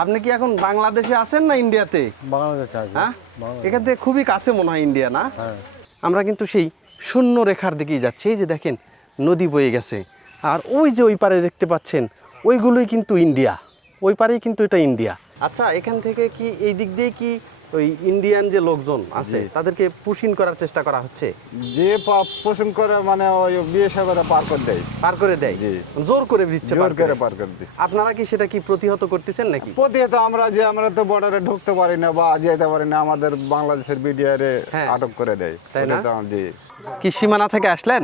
আপনি কি এখন বাংলাদেশে আছেন না ইন্ডিয়াতে? বাংলাদেশে আছি। হ্যাঁ, এখান থেকে খুবই কাছে মনে হয় ইন্ডিয়া, না? হ্যাঁ। আমরা কিন্তু সেই শূন্য রেখার দিকেই যাচ্ছি। এই যে দেখেন নদী বয়ে গেছে, আর ওই যে ওই পারে দেখতে পাচ্ছেন ওইগুলোই কিন্তু ইন্ডিয়া, ওই পারেই কিন্তু এটা ইন্ডিয়া। আচ্ছা, এখান থেকে কি এই দিক দিয়ে কি ওই ইন্ডিয়ান যে লোকজন আছে তাদেরকে পুশিন করার চেষ্টা করা হচ্ছে? যে পোষণ করে মানে ওই বিয়ে সাগরে পার করে দেয়, পার করে দেয়, জোর করে দিচ্ছে, জোর করে পার করে দিচ্ছে। আপনারা কি সেটা কি প্রতিহত করতেছেন নাকি? প্রতিহত আমরা তো বর্ডারে ঢুকতে পারি না বা যেতে পারি না, আমাদের বাংলাদেশের বিডিআরে আটক করে দেয়, তাই না? জি। কি সীমানা থেকে আসলেন?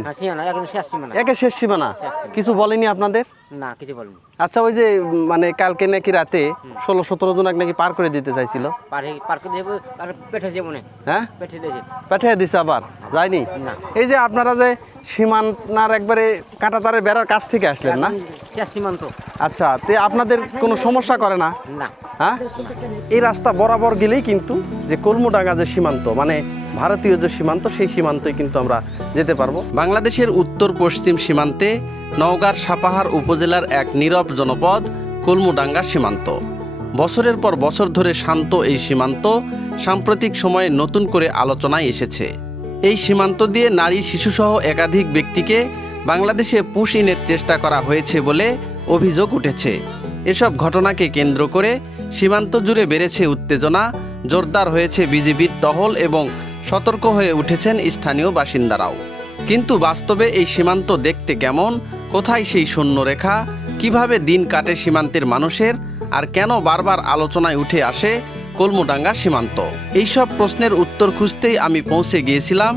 একে শেষ সীমানা। কিছু বলেনি আপনাদের? না, কিছু বলেনি। আচ্ছা, ওই যে মানে কালকে নাকি রাতে 16-17 জন নাকি পার করে দিতে চাইছিল, পার করে দেবো আর পেঠে যাবো না। হ্যাঁ, পেঠে দিয়েছে। পাঠিয়ে দিছে, আবার যায়নি। না। এই যে আপনারা যে সীমানার একবারে কাঁটাতারের বেড়ার কাছ থেকে আসলেন না? শেষ সীমান্ত। আচ্ছা, তে আপনাদের কোনো সমস্যা করে না? না। হ্যাঁ, এই রাস্তা বরাবর গেলেই কিন্তু যে কলমুডাঙ্গা যে সীমান্ত, মানে ভারতীয় যে সীমান্ত, সেই সীমান্তই কিন্তু আমরা যেতে পারবো। বাংলাদেশের উত্তর পশ্চিম সীমান্তে নওগাঁর সাপাহার উপজেলার এক নীরব জনপদ কলমুডাঙ্গা সীমান্ত। বছরের পর বছর ধরে শান্ত এই সীমান্ত সাম্প্রতিক সময়ে নতুন করে আলোচনায় এসেছে। এই সীমান্ত দিয়ে নারী শিশুসহ একাধিক ব্যক্তিকে বাংলাদেশে পুশ ইনের চেষ্টা করা হয়েছে বলে অভিযোগ উঠেছে। এসব ঘটনাকে কেন্দ্র করে সীমান্ত জুড়ে বেড়েছে উত্তেজনা, জোরদার হয়েছে বিজিবির টহল এবং সতর্ক হয়ে উঠেছেন স্থানীয় বাসিন্দারাও। কিন্তু বাস্তবে এই সীমান্ত দেখতে কেমন? কোথায় সেই শূন্যরেখা? কিভাবে দিন কাটে সীমান্তের মানুষের? আর কেন বারবার আলোচনায় উঠে আসে কলমুডাঙ্গা সীমান্ত? এইসব প্রশ্নের উত্তর খুঁজতেই আমি পৌঁছে গিয়েছিলাম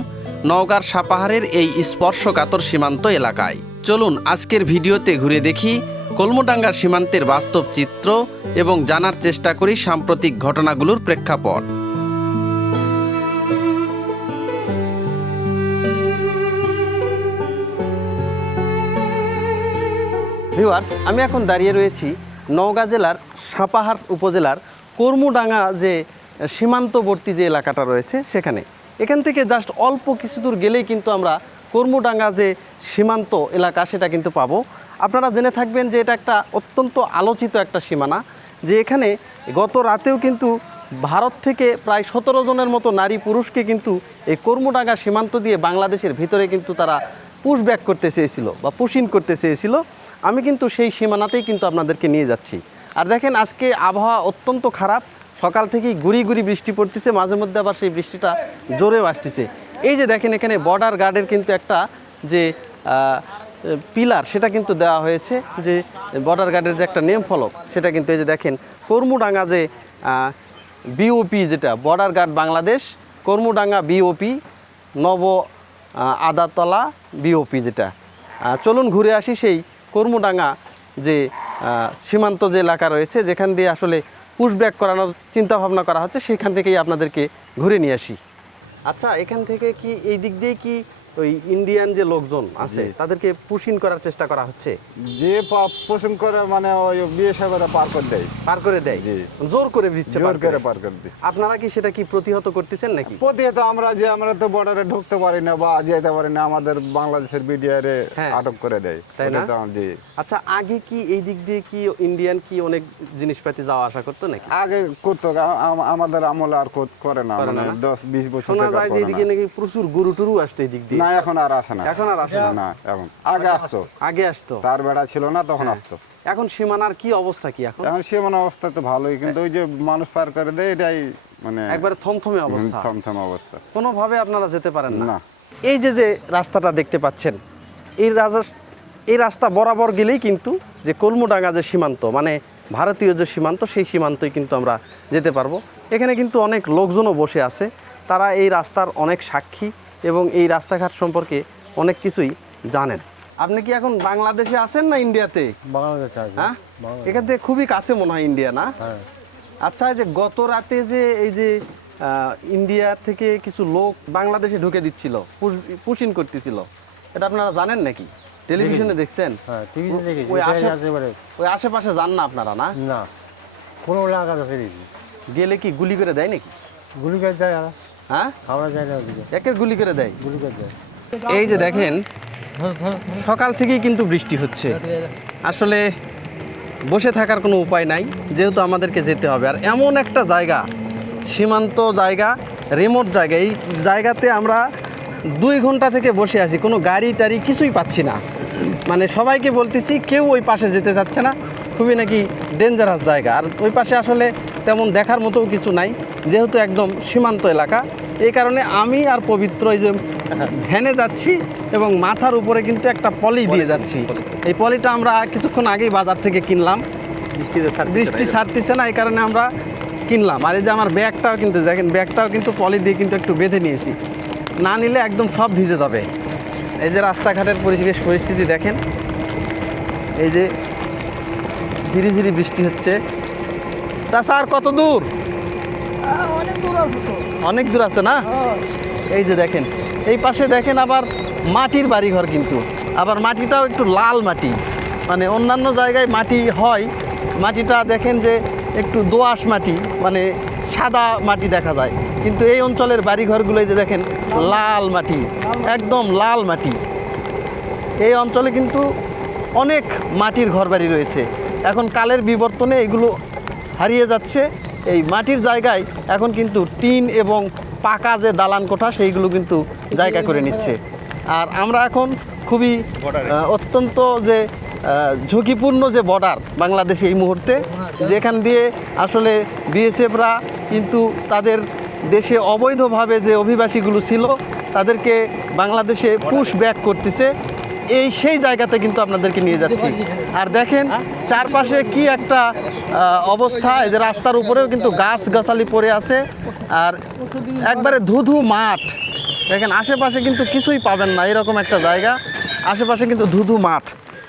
নওগাঁর সাপাহারের এই স্পর্শকাতর সীমান্ত এলাকায়। চলুন আজকের ভিডিওতে ঘুরে দেখি কলমুডাঙ্গা সীমান্তের বাস্তব চিত্র এবং জানার চেষ্টা করি সাম্প্রতিক ঘটনাগুলোর প্রেক্ষাপট। ভিউয়ার্স, আমি এখন দাঁড়িয়ে রয়েছি নওগাঁ জেলার সাপাহার উপজেলার কর্মুডাঙ্গা যে সীমান্তবর্তী যে এলাকাটা রয়েছে সেখানে। এখান থেকে জাস্ট অল্প কিছু দূর গেলেই কিন্তু আমরা কর্মুডাঙ্গা যে সীমান্ত এলাকা সেটা কিন্তু পাবো। আপনারা জেনে থাকবেন যে এটা একটা অত্যন্ত আলোচিত একটা সীমানা, যে এখানে গত রাতেও কিন্তু ভারত থেকে প্রায় 17 জনের মতো নারী পুরুষকে কিন্তু এই কর্মুডাঙ্গা সীমান্ত দিয়ে বাংলাদেশের ভিতরে কিন্তু তারা পুশব্যাক করতে চেয়েছিল বা পুশিন করতে চেয়েছিল। আমি কিন্তু সেই সীমানাতেই কিন্তু আপনাদেরকে নিয়ে যাচ্ছি। আর দেখেন, আজকে আবহাওয়া অত্যন্ত খারাপ, সকাল থেকেই গুড়ি গুড়ি বৃষ্টি পড়তেছে, মাঝে মধ্যে আবার সেই বৃষ্টিটা জোরেও আসতেছে। এই যে দেখেন, এখানে বর্ডার গার্ডের কিন্তু একটা যে পিলার সেটা কিন্তু দেওয়া হয়েছে, যে বর্ডার গার্ডের যে একটা নেম ফলক সেটা কিন্তু এই যে দেখেন কর্মুডাঙ্গা যে বিওপি, যেটা বর্ডার গার্ড বাংলাদেশ কর্মুডাঙ্গা বিওপি নব আদাতলা বিওপি, যেটা। চলুন ঘুরে আসি সেই কর্মুডাঙ্গা যে সীমান্ত যে এলাকা রয়েছে, যেখান দিয়ে আসলে পুশব্যাক করানোর চিন্তাভাবনা করা হচ্ছে, সেখান থেকেই আপনাদেরকে ঘুরে নিয়ে আসি। আচ্ছা, এখান থেকে কি এই দিক দিয়ে কি ওই ইন্ডিয়ান যে লোকজন আছে তাদেরকে পুশিন করার চেষ্টা করা হচ্ছে? যে পোষণ করে মানে ওই বিয়ে সাগরে পার করে দেয়, পার করে দেয়, জোর করে দিচ্ছে, জোর করে পার করে দিচ্ছে। আপনারা কি সেটা কি প্রতিহত করতেছেন নাকি? প্রতিহত আমরা তো বর্ডারে ঢুকতে পারি না বা যেতে পারি না, আমাদের বাংলাদেশের বিডিআরে আটক করে দেয়, তাই না? জি। আচ্ছা, আগে কি এই দিক দিয়ে কি ইন্ডিয়ান কি অনেক জিনিসপাতি যাওয়া আসা করতো নাকি? আগে করতো, আমাদের আমলে আর করে না, মানে 10-20 বছর শোনা থেকে যায় যে এদিকে নাকি প্রচুর গরু টুরু আসতো এই দিক দিয়ে। না, এখন আর আসে না। এখন আর আসে না? না, এখন আগে আসতো, আগে আসতো, তার বেড়া ছিল না তখন আসতো। এখন সীমানার কি অবস্থা কি এখন? এখন সীমানা অবস্থা তো ভালোই, কিন্তু ওই যে মানুষ পার করে দেয়, এটাই মানে একবারে থমথমে অবস্থা, থমথমে অবস্থা, কোনোভাবে আপনারা যেতে পারেন না। না। এই যে যে রাস্তাটা দেখতে পাচ্ছেন, এই রাস্তা বরাবর গেলেই কিন্তু যে কলমুডাঙ্গা যে সীমান্ত, মানে ভারতীয় যে সীমান্ত, সেই সীমান্তই কিন্তু আমরা যেতে পারবো। এখানে কিন্তু অনেক লোকজনও বসে আছে, তারা এই রাস্তার অনেক সাক্ষী এবং এই রাস্তাঘাট সম্পর্কে অনেক কিছুই জানেন। আপনি কি এখন বাংলাদেশে আছেন না ইন্ডিয়াতে? বাংলাদেশে আছে। হ্যাঁ, এখান থেকে খুবই কাছে মনে হয় ইন্ডিয়া, না? আচ্ছা, এই যে গত রাতে যে এই যে ইন্ডিয়া থেকে কিছু লোক বাংলাদেশে ঢুকে দিচ্ছিল, পুশিন করতেছিল, এটা আপনারা জানেন নাকি? টেলিভিশনে দেখছেন? হ্যাঁ, টিভিতে দেখেছি। ওই আশেপাশে যান না আপনারা? না, না, কোনো লাগা আছে গেলে কি গুলি করে দেয় নাকি? গুলি করে যায়, হ্যাঁ, খাওয়া যায় না, ওদিকে একে গুলি করে দেয়। গুলি করে যায়। এই যে দেখেন, সকাল থেকেই কিন্তু বৃষ্টি হচ্ছে। আসলে বসে থাকার কোনো উপায় নাই, যেহেতু আমাদেরকে যেতে হবে। আর এমন একটা জায়গা, সীমান্ত জায়গা, রিমোট জায়গা, এই জায়গাতে আমরা 2 ঘন্টা থেকে বসে আছি, কোনো গাড়ি টাড়ি কিছুই পাচ্ছি না। মানে সবাইকে বলতেছি, কেউ ওই পাশে যেতে চাচ্ছে না, খুবই নাকি ডেঞ্জারাস জায়গা। আর ওই পাশে আসলে তেমন দেখার মতো কিছু নাই, যেহেতু একদম সীমান্ত এলাকা। এই কারণে আমি আর পবিত্র এই যে ভ্যানে যাচ্ছি এবং মাথার উপরে কিন্তু একটা পলি দিয়ে যাচ্ছি। এই পলিটা আমরা কিছুক্ষণ আগেই বাজার থেকে কিনলাম, বৃষ্টি ছাড়তেছে না, এই কারণে আমরা কিনলাম। আর এই যে আমার ব্যাগটাও কিন্তু দেখেন, ব্যাগটাও কিন্তু পলি দিয়ে কিন্তু একটু বেঁধে নিয়েছি, না নিলে একদম সব ভিজে যাবে। এই যে রাস্তাঘাটের পরিবেশ পরিস্থিতি দেখেন, এই যে ধীরে ধীরে বৃষ্টি হচ্ছে। চাচা আর কত দূর? অনেক দূর আছে না? এই যে দেখেন, এই পাশে দেখেন আবার মাটির বাড়িঘর, কিন্তু আবার মাটিটাও একটু লাল মাটি। মানে অন্যান্য জায়গায় মাটি হয়, মাটিটা দেখেন যে একটু দোআঁশ মাটি, মানে সাদা মাটি দেখা যায়, কিন্তু এই অঞ্চলের বাড়িঘরগুলো এই যে দেখেন লাল মাটি, একদম লাল মাটি। এই অঞ্চলে কিন্তু অনেক মাটির ঘরবাড়ি রয়েছে। এখন কালের বিবর্তনে এগুলো হারিয়ে যাচ্ছে। এই মাটির জায়গায় এখন কিন্তু টিন এবং পাকা যে দালান কোঠা, সেইগুলো কিন্তু জায়গা করে নিচ্ছে। আর আমরা এখন খুবই অত্যন্ত যে ঝুঁকিপূর্ণ যে বর্ডার বাংলাদেশে এই মুহূর্তে, যেখান দিয়ে আসলে বিএসএফরা কিন্তু তাদের দেশে অবৈধভাবে যে অভিবাসীগুলো ছিল তাদেরকে বাংলাদেশে পুশ ব্যাক করতেছে, সেই জায়গাতে কিন্তু আপনাদেরকে নিয়ে যাচ্ছি। আর দেখেন চারপাশে কি একটা অবস্থা, এই যে রাস্তার উপরেও কিন্তু গাছ গাছালি পড়ে আছে, আর একবারে ধুধু মাঠ। দেখেন আশেপাশে কিন্তু কিছুই পাবেন না, এরকম একটা জায়গা, আশেপাশে কিন্তু ধুধু মাঠ।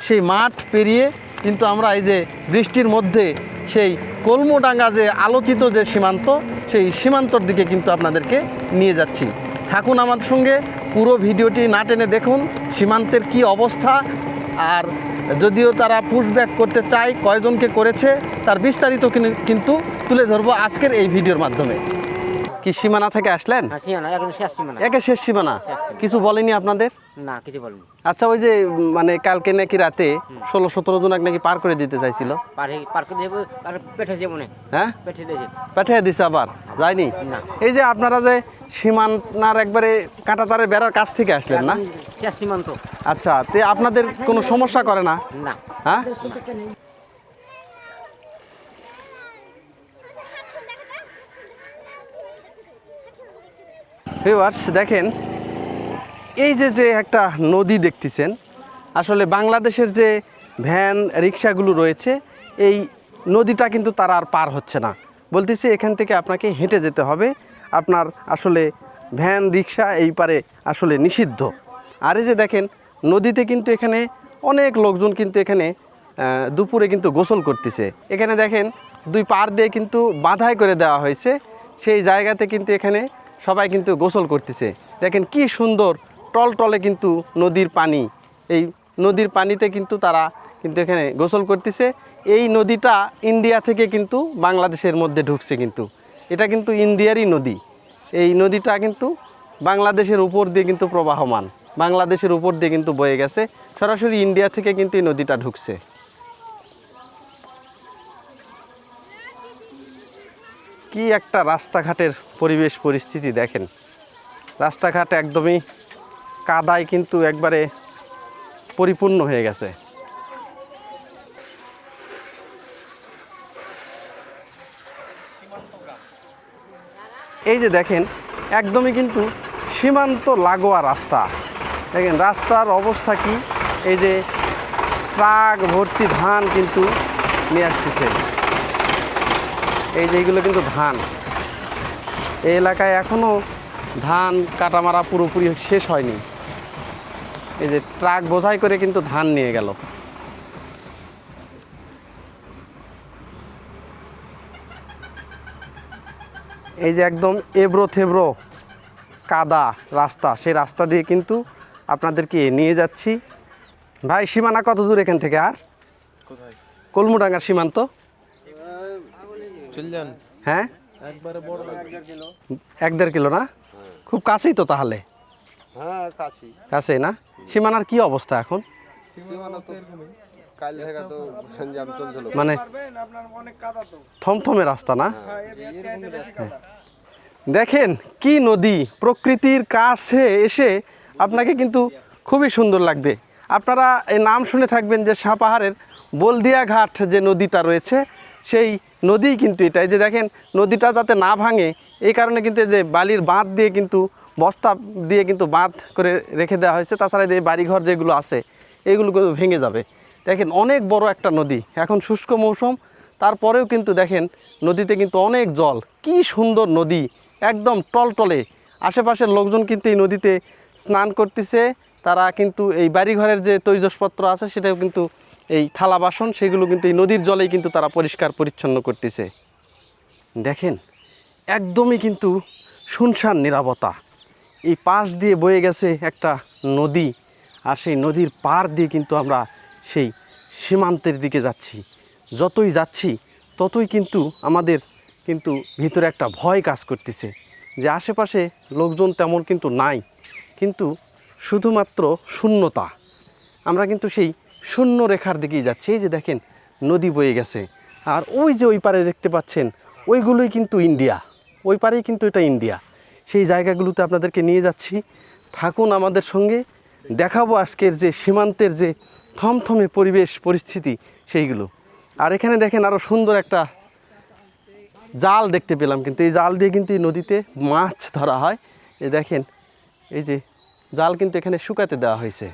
সেই মাঠ পেরিয়ে কিন্তু আমরা এই যে বৃষ্টির মধ্যে সেই কলমুডাঙ্গা যে আলোচিত যে সীমান্ত, সেই সীমান্তর দিকে কিন্তু আপনাদেরকে নিয়ে যাচ্ছি। থাকুন আমার সঙ্গে, পুরো ভিডিওটি না টেনে দেখুন সীমান্তের কি অবস্থা। আর যদিও তারা পুশব্যাক করতে চায়, কয়জনকে করেছে তার বিস্তারিত কিন্তু তুলে ধরবো আজকের এই ভিডিওর মাধ্যমে। কি সীমানা থেকে আসলেন? হ্যাঁ, সীমানা এখন শেষ সীমানা। একে শেষ সীমানা? কিছু বলেনি আপনাদের? না, কিছু বলবো। আচ্ছা, ওই যে মানে কালকে নাকি রাতে 16-17 জন নাকি পার করে দিতে চাইছিল, পার করে দেবো, আর পেঠে যাবো না। হ্যাঁ, পেঠে দিয়েছে। পাঠিয়ে দিছে, আবার যায়নি? না। এই যে আপনারা যে সীমানার একবারে কাঁটাতারের বেড়ার কাছ থেকে আসলেন না? শেষ সীমান্ত। আচ্ছা, তে আপনাদের কোনো সমস্যা করে না? না। হ্যাঁ, ভিউয়ার্স দেখেন, এই যে যে একটা নদী দেখতেছেন, আসলে বাংলাদেশের যে ভ্যান রিক্সাগুলো রয়েছে, এই নদীটা কিন্তু তারা আর পার হচ্ছে না, বলতেছে এখান থেকে আপনাকে হেঁটে যেতে হবে। আপনার আসলে ভ্যান রিক্সা এই পারে আসলে নিষিদ্ধ। আর এই যে দেখেন নদীতে কিন্তু এখানে অনেক লোকজন কিন্তু এখানে দুপুরে কিন্তু গোসল করতেছে। এখানে দেখেন 2 পার দিয়ে কিন্তু বাঁধাই করে দেওয়া হয়েছে, সেই জায়গাতে কিন্তু এখানে সবাই কিন্তু গোসল করতেছে। দেখেন কি সুন্দর টলটলে কিন্তু নদীর পানি, এই নদীর পানিতে কিন্তু তারা কিন্তু এখানে গোসল করতেছে। এই নদীটা ইন্ডিয়া থেকে কিন্তু বাংলাদেশের মধ্যে ঢুকছে, কিন্তু এটা কিন্তু ইন্ডিয়ারই নদী। এই নদীটা কিন্তু বাংলাদেশের উপর দিয়ে কিন্তু প্রবাহমান, বাংলাদেশের উপর দিয়ে কিন্তু বয়ে গেছে, সরাসরি ইন্ডিয়া থেকে কিন্তু এই নদীটা ঢুকছে। কি একটা রাস্তাঘাটের পরিবেশ পরিস্থিতি দেখেন, রাস্তাঘাট একদমই কাদায় কিন্তু একবারে পরিপূর্ণ হয়ে গেছে। এই যে দেখেন একদমই কিন্তু সীমান্ত লাগোয়া রাস্তা, দেখেন রাস্তার অবস্থা কি, এই যে ট্রাক ভর্তি ধান কিন্তু নিয়ে আসতেছে, এই যে এইগুলো কিন্তু ধান। এই এলাকায় এখনও ধান কাটামারা পুরোপুরি শেষ হয়নি, এই যে ট্রাক বোঝাই করে কিন্তু ধান নিয়ে গেল। এই যে একদম এবড়ো থেবড়ো কাদা রাস্তা, সেই রাস্তা দিয়ে কিন্তু আপনাদেরকে নিয়ে যাচ্ছি। ভাই সীমানা কত দূর এখান থেকে? আর কলমুডাঙ্গার সীমান্ত? হ্যাঁ, 1-1.5 কিলো না? খুব কাছেই তো তাহলে। হ্যাঁ, কাছেই না? সীমানার কি অবস্থা এখন? কাল থেকে তো জ্যাম চলছিল। মানে থমথমে রাস্তা না? দেখেন কি নদী, প্রকৃতির কাছে এসে আপনাকে কিন্তু খুবই সুন্দর লাগবে। আপনারা এই নাম শুনে থাকবেন যে সাপাহারের বলদিয়া ঘাট যে নদীটা রয়েছে, সেই নদীই কিন্তু এটা। এই যে দেখেন নদীটা যাতে না ভাঙে এই কারণে কিন্তু এই যে বালির বাঁধ দিয়ে কিন্তু বস্তা দিয়ে কিন্তু বাঁধ করে রেখে দেওয়া হয়েছে। তাছাড়া এই বাড়িঘর যেগুলো আছে এগুলো কিন্তু ভেঙে যাবে। দেখেন অনেক বড় একটা নদী, এখন শুষ্ক মৌসুম, তারপরেও কিন্তু দেখেন নদীতে কিন্তু অনেক জল। কি সুন্দর নদী, একদম টলটলে। আশেপাশের লোকজন কিন্তু এই নদীতে স্নান করতেছে। তারা কিন্তু এই বাড়িঘরের যে তৈজসপত্র আছে সেটাও কিন্তু এই থালা বাসন সেগুলো কিন্তু এই নদীর জলেই কিন্তু তারা পরিষ্কার পরিচ্ছন্ন করতেছে। দেখেন একদমই কিন্তু শুনশান নীরবতা। এই পাশ দিয়ে বয়ে গেছে একটা নদী, আর সেই নদীর পার দিয়ে কিন্তু আমরা সেই সীমান্তের দিকে যাচ্ছি। যতই যাচ্ছি ততই কিন্তু আমাদের কিন্তু ভিতরে একটা ভয় কাজ করতেছে যে আশেপাশে লোকজন তেমন কিন্তু নাই, কিন্তু শুধুমাত্র শূন্যতা। আমরা কিন্তু সেই শূন্য রেখার দিকেই যাচ্ছি। এই যে দেখেন নদী বয়ে গেছে, আর ওই যে ওই পারে দেখতে পাচ্ছেন ওইগুলোই কিন্তু ইন্ডিয়া, ওই পারেই কিন্তু এটা ইন্ডিয়া। সেই জায়গাগুলোতে আপনাদেরকে নিয়ে যাচ্ছি, থাকুন আমাদের সঙ্গে, দেখাবো আজকের যে সীমান্তের যে থমথমে পরিবেশ পরিস্থিতি সেইগুলো। আর এখানে দেখেন আরও সুন্দর একটা জাল দেখতে পেলাম, কিন্তু এই জাল দিয়ে কিন্তু এই নদীতে মাছ ধরা হয়। এই দেখেন এই যে জাল কিন্তু এখানে শুকাতে দেওয়া হয়েছে,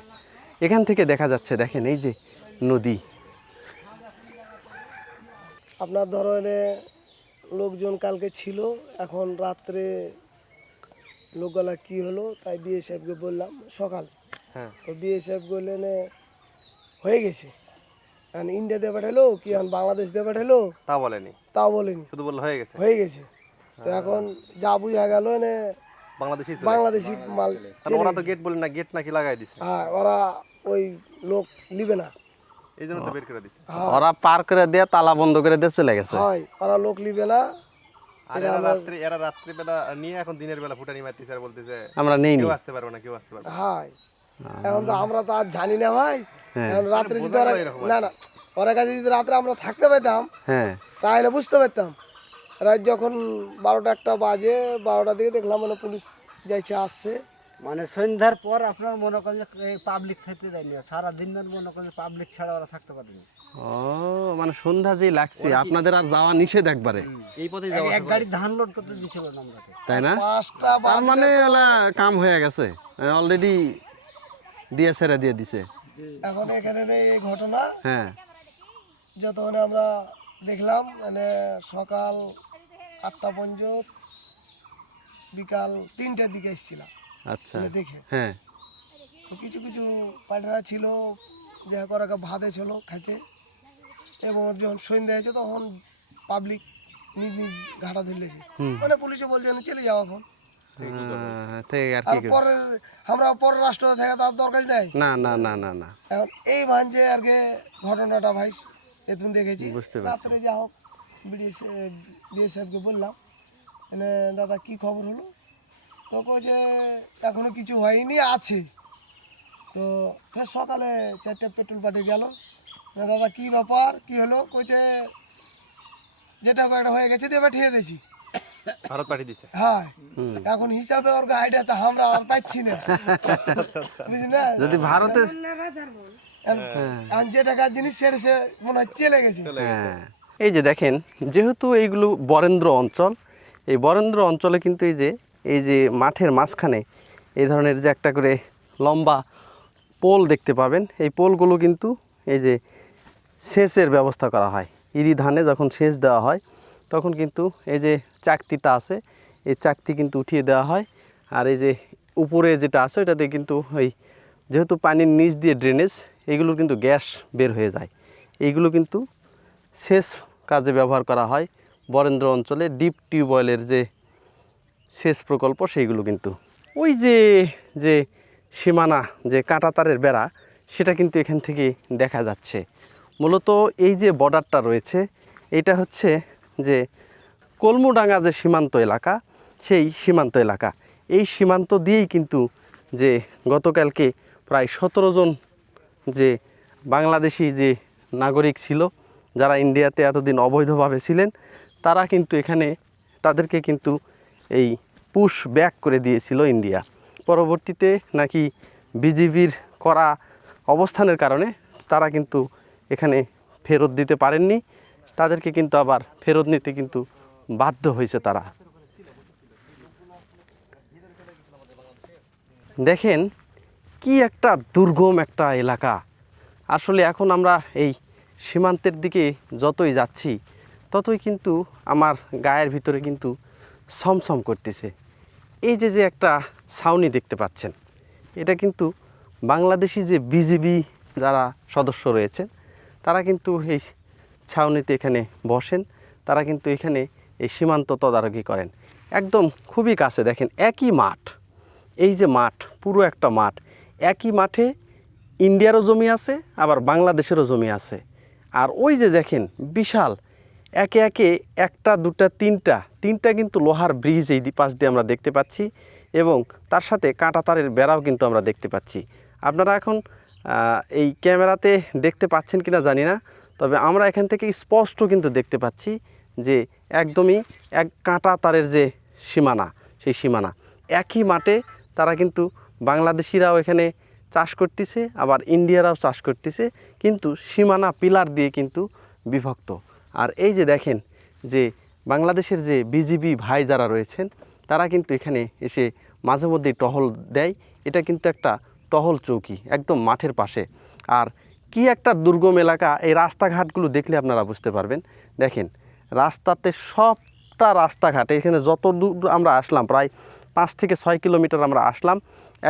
এখান থেকে দেখা যাচ্ছে দেখেন এই যে নদী। আপনার ধরনে লোকজন কালকে ছিল, এখন রাত্রে লোকগুলা কি হলো তাই বিএসএফকে বললাম সকাল। হ্যাঁ, তো বিএসএফ বললেন হয়ে গেছে, এখন ইন্ডিয়া দিয়ে পাঠালো কি এখন বাংলাদেশ দিয়ে পাঠালো তা বলেনি, তাও বলেনি, শুধু বললো হয়ে গেছে। হয়ে গেছে। তো এখন যা বুঝা গেল বাংলাদেশি বাংলাদেশি মাল ওরা তো গেট বলে না, গেট নাকি লাগাই দিছে, হ্যাঁ, ওরা ওই লোক নিবে না, এই জন্য তো বের করে দিছে। হ্যাঁ, ওরা পার করে দিয়ে তালা বন্ধ করে দিয়ে চলে গেছে। হয় ওরা লোক নিবে না। আর এরা রাত্রি বেলা নিয়ে এখন দিনের বেলা ফুটানি মারতেছে আর বলতেছে আমরা নেই কেউ আসতে পারবে না, কেউ আসতে পারবে না। হয় এখন তো আমরা তো আর জানি না ভাই। হ্যাঁ। এখন রাত্রে যদি বোঝানো ওরা এরকম না না ওরা কাছে যদি রাত্রে আমরা থাকতে পেতাম হ্যাঁ তাহলে বুঝতে পারতাম। রাত যখন 12টা-1টা বাজে, 12টার দিকে দেখলাম পুলিশ যাইছে আসছে। মানে সন্ধ্যার পর আপনার মনে করেন যে পাবলিক খেতে দেয়নি, সারাদিন মনে করেন পাবলিক ছাড়া ওরা থাকতে পারেনি। ও মানে সন্ধ্যা যেই লাগছে আপনাদের আর যাওয়া নিষেধ একবারে, এই পথেই যাওয়া এক গাড়ি ধান লোড করতে দিছিল না আমরাকে। তাই না? 5টা তার বাজে মানে এলা কাম হয়ে গেছে, অলরেডি দিয়ে ছেড়ে দিয়ে দিছে। এখন এখানে নেই এই ঘটনা। হ্যাঁ, যতক্ষণ আমরা দেখলাম সকাল 8টা পর্যন্ত বিকাল 3টার দিকে এসেছিলাম আচ্ছা, দেখে। হ্যাঁ, তো কিছু কিছু পার্টিরা ছিল যে করা ভাতে ছিল খাইতে, এবং যখন সন্ধ্যা হয়েছে তখন পাবলিক নিজ নিজ ঘাটা ধরলেছে। মানে পুলিশে বলছে চলে যাও এখন। ঠিক আর আর কি পরে আমরা পরের রাষ্ট্র থেকে তার দরকার নাই। না না না না না, এখন এই ভাঞ্জে আর কি ঘটনাটা ভাই এতক্ষণ দেখেছি। বুঝতে পারছি। রাত্রে যা হোক বিএসএফকে বললাম দাদা কি খবর হলো, তো কইছে এখনো কিছু হয়নি, আছে। তো ফের সকালে 4টে পেট্রোল পাঠিয়ে গেল, দাদা কি ব্যাপার কি হলো, কইছে যেটা একটা হয়ে গেছে দিয়ে পাঠিয়ে দিয়েছি। ভারত পাঠিয়ে দিছে। হ্যাঁ, এখন হিসাবে ওর গাড়িটা তো আমরা আর পাচ্ছি না, বুঝলি না? যদি ভারতে এখন যে টাকার জিনিস সেটা সে মনে হয় চলে গেছে। হ্যাঁ, এই যে দেখেন যেহেতু এইগুলো বরেন্দ্র অঞ্চল, এই বরেন্দ্র অঞ্চলে কিন্তু এই যে মাঠের মাঝখানে এই ধরনের যে একটা করে লম্বা পোল দেখতে পাবেন, এই পোলগুলো কিন্তু এই যে সেচের ব্যবস্থা করা হয়। ইরি ধানে যখন সেচ দেওয়া হয় তখন কিন্তু এই যে চাকতিটা আছে, এই চাকতি কিন্তু উঠিয়ে দেওয়া হয়। আর এই যে উপরে যেটা আছে ওটাতে কিন্তু ওই যেহেতু পানির নিচ দিয়ে ড্রেনেজ, এইগুলো কিন্তু গ্যাস বের হয়ে যায়, এইগুলো কিন্তু সেচ কাজে ব্যবহার করা হয়। বরেন্দ্র অঞ্চলে ডিপ টিউবওয়েলের যে সেচ প্রকল্প সেইগুলো কিন্তু ওই যে সীমানা যে কাঁটাতারের বেড়া সেটা কিন্তু এখান থেকে দেখা যাচ্ছে। মূলত এই যে বর্ডারটা রয়েছে এটা হচ্ছে যে কলমুডাঙ্গা যে সীমান্ত এলাকা, সেই সীমান্ত এলাকা। এই সীমান্ত দিয়েই কিন্তু যে গতকালকে প্রায় 17 জন যে বাংলাদেশি যে নাগরিক ছিল, যারা ইন্ডিয়াতে এতদিন অবৈধভাবে ছিলেন, তারা কিন্তু এখানে তাদেরকে কিন্তু এই পুশ ব্যাক করে দিয়েছিল ইন্ডিয়া। পরবর্তীতে নাকি বিজিবির করা অবস্থানের কারণে তারা কিন্তু এখানে ফেরত দিতে পারেননি, তাদেরকে কিন্তু আবার ফেরত নিতে কিন্তু বাধ্য হয়েছে তারা। দেখেন কি একটা দুর্গম একটা এলাকা। আসলে এখন আমরা এই সীমান্তের দিকে যতই যাচ্ছি ততই কিন্তু আমার গায়ের ভিতরে কিন্তু ছমছম করতেছে। এই যে যে একটা ছাউনি দেখতে পাচ্ছেন, এটা কিন্তু বাংলাদেশি যে বিজিবি যারা সদস্য রয়েছেন তারা কিন্তু এই ছাউনিতে এখানে বসেন, তারা কিন্তু এখানে এই সীমান্ত তদারকি করেন। একদম খুবই কাছে দেখেন একই মাঠ, এই যে মাঠ পুরো একটা মাঠ, একই মাঠে ইন্ডিয়ারও জমি আছে আবার বাংলাদেশেরও জমি আছে। আর ওই যে দেখেন বিশাল একে একে একটা দুটা তিনটা কিন্তু লোহার ব্রিজ এই পাশ দিয়ে আমরা দেখতে পাচ্ছি এবং তার সাথে কাঁটা তারের বেড়াও কিন্তু আমরা দেখতে পাচ্ছি। আপনারা এখন এই ক্যামেরাতে দেখতে পাচ্ছেন কিনা জানি না, তবে আমরা এখান থেকে স্পষ্ট কিন্তু দেখতে পাচ্ছি যে একদমই এক কাঁটা তারের যে সীমানা, সেই সীমানা একই মাঠে তারা কিন্তু বাংলাদেশিরাও এখানে চাষ করতেছে আবার ইন্ডিয়ারাও চাষ করতেছে, কিন্তু সীমানা পিলার দিয়ে কিন্তু বিভক্ত। আর এই যে দেখেন যে বাংলাদেশের যে বিজিবি ভাই যারা রয়েছেন তারা কিন্তু এখানে এসে মাঝে মধ্যেই টহল দেয়। এটা কিন্তু একটা টহল চৌকি একদম মাঠের পাশে। আর কি একটা দুর্গম এলাকা, এই রাস্তাঘাটগুলো দেখলে আপনারা বুঝতে পারবেন। দেখেন রাস্তাতে সবটা রাস্তাঘাট এখানে যত দূর আমরা আসলাম, প্রায় 5 থেকে 6 কিলোমিটার আমরা আসলাম,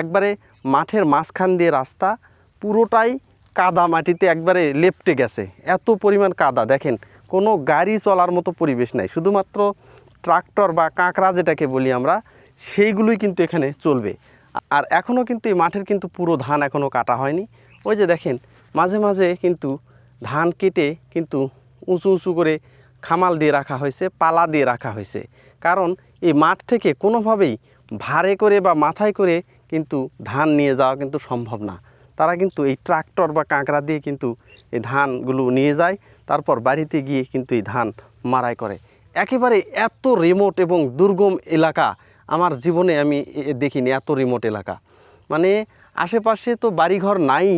একবারে মাঠের মাঝখান দিয়ে রাস্তা, পুরোটাই কাদা মাটিতে একবারে লেপ্টে গেছে, এত পরিমাণ কাদা। দেখেন কোনো গাড়ি চলার মতো পরিবেশ নাই, শুধুমাত্র ট্রাক্টর বা কাঁকড়া যেটাকে বলি আমরা, সেইগুলোই কিন্তু এখানে চলবে। আর এখনও কিন্তু এই মাঠের কিন্তু পুরো ধান এখনও কাটা হয়নি। ওই যে দেখেন মাঝে মাঝে কিন্তু ধান কেটে কিন্তু উঁচু উঁচু করে খামাল দিয়ে রাখা হয়েছে, পালা দিয়ে রাখা হয়েছে, কারণ এই মাঠ থেকে কোনোভাবেই ভারে করে বা মাথায় করে কিন্তু ধান নিয়ে যাওয়া কিন্তু সম্ভব না। তারা কিন্তু এই ট্রাক্টর বা কাঁকড়া দিয়ে কিন্তু এই ধানগুলো নিয়ে যায়, তারপর বাড়িতে গিয়ে কিন্তু এই ধান মাড়াই করে। একেবারে এত রিমোট এবং দুর্গম এলাকা আমার জীবনে আমি দেখিনি, এত রিমোট এলাকা। মানে আশেপাশে তো বাড়িঘর নাই,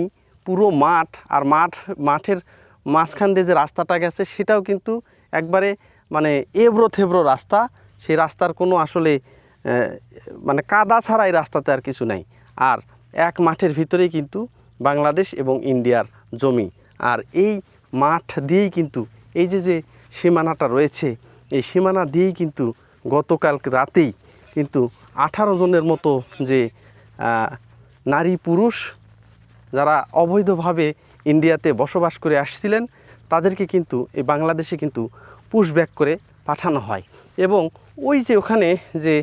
পুরো মাঠ, আর মাঠের মাঝখান দিয়ে যে রাস্তাটা গেছে সেটাও কিন্তু একবারে মানে এবড়ো থেবড়ো রাস্তা, সেই রাস্তার কোনো আসলে মানে কাদা ছাড়া এই রাস্তাতে আর কিছু নাই। আর এক মাঠের ভিতরেই কিন্তু বাংলাদেশ এবং ইন্ডিয়ার জমি, আর এই মাঠ দিয়েই কিন্তু এই যে যে সীমানাটা রয়েছে, এই সীমানা দিয়েই কিন্তু গতকাল রাতেই কিন্তু 18 জনের মতো যে নারী পুরুষ যারা অবৈধভাবে ইন্ডিয়াতে বসবাস করে আসছিলেন তাদেরকে কিন্তু এই বাংলাদেশে কিন্তু পুশব্যাক করে পাঠানো হয়। এবং ওই যে ওখানে যে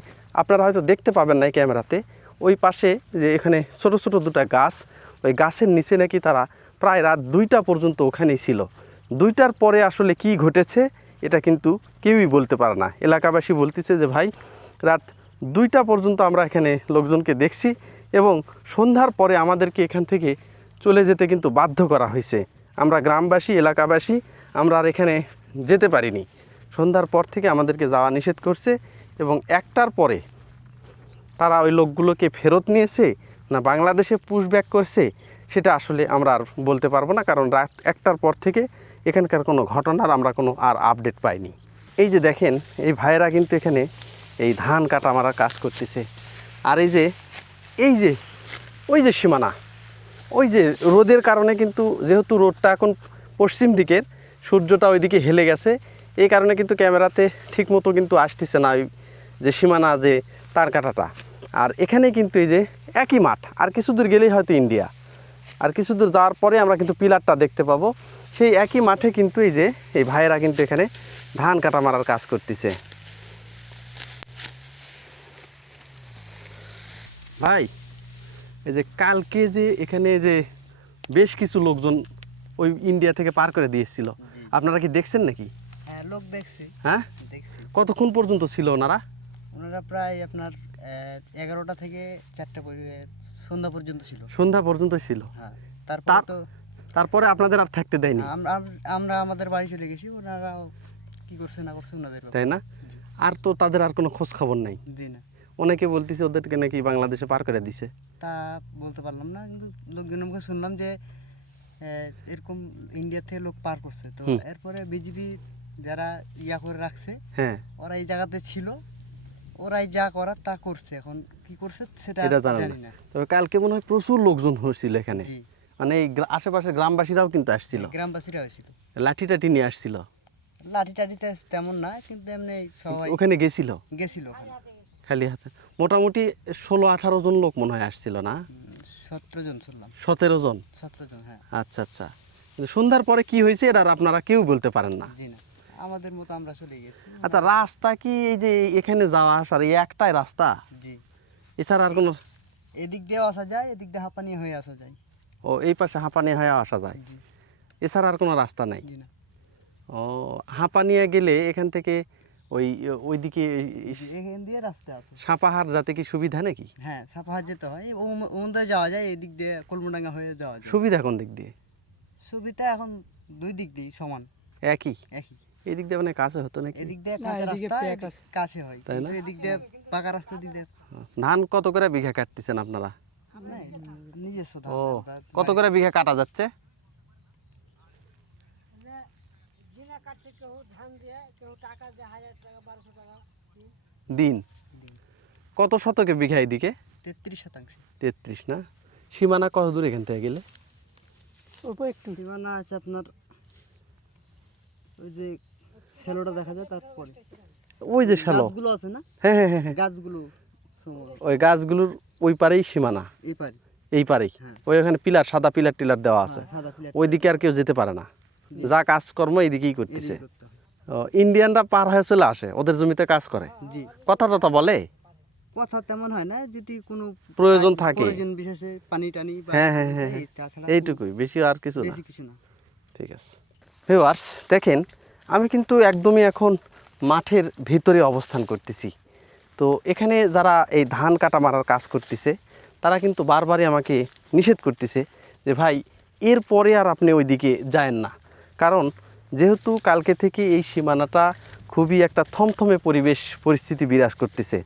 আপনারা হয়তো দেখতে পাবেন না এই ক্যামেরাতে, ওই পাশে যে এখানে ছোট ছোট দুটো গাছ, ওই গাছের নিচে নাকি তারা প্রায় রাত 2টা পর্যন্ত ওখানেই ছিল। 2টার পরে আসলে কি ঘটেছে এটা কিন্তু কেউই বলতে পারে না। এলাকাবাসী বলতেছে যে ভাই রাত 2টা পর্যন্ত আমরা এখানে লোকজনকে দেখছি এবং সন্ধ্যার পরে আমাদেরকে এখান থেকে চলে যেতে কিন্তু বাধ্য করা হয়েছে। আমরা গ্রামবাসী এলাকাবাসী আমরা আর এখানে যেতে পারিনি, সন্ধ্যার পর থেকে আমাদেরকে যাওয়া নিষেধ করছে এবং 1টার পরে তারা ওই লোকগুলোকে ফেরত নিয়েছে না বাংলাদেশে পুশব্যাক করছে সেটা আসলে আমরা আর বলতে পারবো না, কারণ রাত 1টার পর থেকে এখানকার কোনো ঘটনার আমরা কোনো আর আপডেট পাইনি। এই যে দেখেন এই ভাইয়েরা কিন্তু এখানে এই ধান কাটা মারার কাজ করতেছে। আর এই যে ওই যে সীমানা, ওই যে রোদের কারণে কিন্তু যেহেতু রোদটা এখন পশ্চিম দিকের, সূর্যটা ওইদিকে হেলে গেছে, এই কারণে কিন্তু ক্যামেরাতে ঠিকমতো কিন্তু আসতেছে না ওই যে সীমানা যে তার কাটাটা। আর এখানে কিন্তু এই যে একই মাঠ, আর কিছু দূর গেলেই হয়তো ইন্ডিয়া, আর কিছু দূর যাওয়ার পরে আমরা কিন্তু পিলারটা দেখতে পাবো। সেই একই মাঠে কিন্তু এই যে এই ভাইয়েরা কিন্তু এখানে ধান কাটা মারার কাজ করতেছে। ভাই এই যে কালকে যে এখানে যে বেশ কিছু লোকজন ওই ইন্ডিয়া থেকে পার করে দিয়েছিল, আপনারা কি দেখছেন নাকি? হ্যাঁ, লোক দেখছি। হ্যাঁ, দেখছি। কতক্ষণ পর্যন্ত ছিল ওনারা? ওনারা প্রায় আপনার 11টা থেকে 4টা সন্ধ্যা পর্যন্ত ছিল। সন্ধ্যা পর্যন্ত ছিল। হ্যাঁ, তারপর তো তারপরে আপনাদের আর থাকতে দেয়নি, আমরা আমাদের বাড়ি চলে গেছি, ওনারা কি করছে না করছে ওনাদের ব্যাপার। তাই না? আর তো তাদের আর কোনো খোঁজ খবর নাই। জি না, অনেকে বলতেছে ওদেরকে নাকি বাংলাদেশে পার করে দিছে। তা বলতে পারলাম না, কিন্তু লোকজনের মুখে শুনলাম যে এরকম ইন্ডিয়া থেকে লোক পার করছে। তো এরপরে বিজিবি যারা ইয়া করে রাখছে, হ্যাঁ, ওরা এই জায়গাতে ছিল, ওরাই যা করার তা করছে। এখন কি করছে সেটা এটা জানেন জানি না। না। তবে কালকে মনে হয় প্রচুর লোকজন হয়েছিল এখানে, জি, মানে এই আশেপাশের গ্রামবাসীরাও কিন্তু আসছিল, গ্রামবাসীরা হয়েছিল। লাঠি টাঠি নিয়ে আসছিল। লাঠি টাঠিতে তেমন না, কিন্তু এমনি সবাই ওখানে গেছিল গেছিল ওখানে। খালি হাতে। মোটামুটি 16-18 জন লোক মনে হয় আসছিল না? 17 জন শুনলাম। 17 জন। 17 জন, হ্যাঁ। আচ্ছা আচ্ছা। কিন্তু সন্ধ্যার পরে কি হয়েছে এটা আর আপনারা কেউ বলতে পারেন না। জি না, আমাদের মতো আমরা চলে গেছি। আচ্ছা, রাস্তা কি এই যে এখানে যাওয়া আসার এই একটাই রাস্তা, জি, এছাড়া আর কোনো? এদিক দিয়েও আসা যায়, এদিক দিয়ে হাঁপানি হয়ে আসা যায়। ও, এই পাশে হাঁপানি হয়ে আসা যায়, জি, এছাড়া আর কোনো রাস্তা নাই? জি না, ও, হাঁপানিয়া গেলে এখান থেকে ওইদিকে এখান দিয়ে রাস্তা আছে। সাপাহার যাতে কি সুবিধা নাকি? হ্যাঁ, সাপাহার যেতে হয়, ওন দিয়ে যাওয়া যায়, এদিক দিয়ে কলমডাঙ্গা হয়ে যাওয়া যায়। সুবিধা কোন দিক দিয়ে? সুবিধা এখন দুই দিক দিয়ে সমান, একই? একই। এই দিক দিয়ে মানে কাছে হতো নাকি? এদিক দিয়ে কাঁচা রাস্তা, এদিক কাছে হয়, তাই না? কিন্তু এদিক দিয়ে পাকা রাস্তা দিক দিয়ে ধান কত করে বিঘা কাটতেছেন আপনারা? নাই, নিজস্ব ধান। ও, আমরা কত করে বিঘা কাটা যাচ্ছে? দিন কত শতকে বিঘা এদিকে? 33%। 33 না? সীমানা কত দূর এখান থেকে গেলে? অল্প একটু সীমানা আছে আপনার, ওই যে শ্যালোটা দেখা যায়, তারপরে ওই যে শ্যালো, গাছগুলো আছে না, হ্যাঁ হ্যাঁ হ্যাঁ হ্যাঁ, গাছগুলো ওই গাছগুলোর ওই পারেই সীমানা, এই পারে। এই পারেই। হ্যাঁ। ওই ওখানে পিলার, সাদা পিলার টিলার দেওয়া আছে, সাদা প্লেট ওইদিকে আর কেউ যেতে পারে না, যা কাজকর্ম এইদিকেই করতেছে। এদিকে করতে হয়। ও, ইন্ডিয়ানরা পার হয়ে চলে আসে, ওদের জমিতে কাজ করে, জি, কথা টথা বলে, কথা তেমন হয় না, যদি কোনো প্রয়োজন থাকে। প্রয়োজন বিশেষে পানি টানি বা হ্যাঁ হ্যাঁ হ্যাঁ হ্যাঁ, তাছাড়া এইটুকুই, বেশি আর কিছু না। বেশি কিছু না। ঠিক আছে ভিউয়ার্স, দেখেন আমি কিন্তু একদমই এখন মাঠের ভিতরে অবস্থান করতেছি। তো এখানে যারা এই ধান কাটা মারার কাজ করতেছে তারা কিন্তু বারবারই আমাকে নিষেধ করতেছে যে ভাই এরপরে আর আপনি ওইদিকে যায়েন না, কারণ যেহেতু কালকে থেকে এই সীমানাটা খুবই একটা থমথমে পরিস্থিতি বিরাজ করতেছে।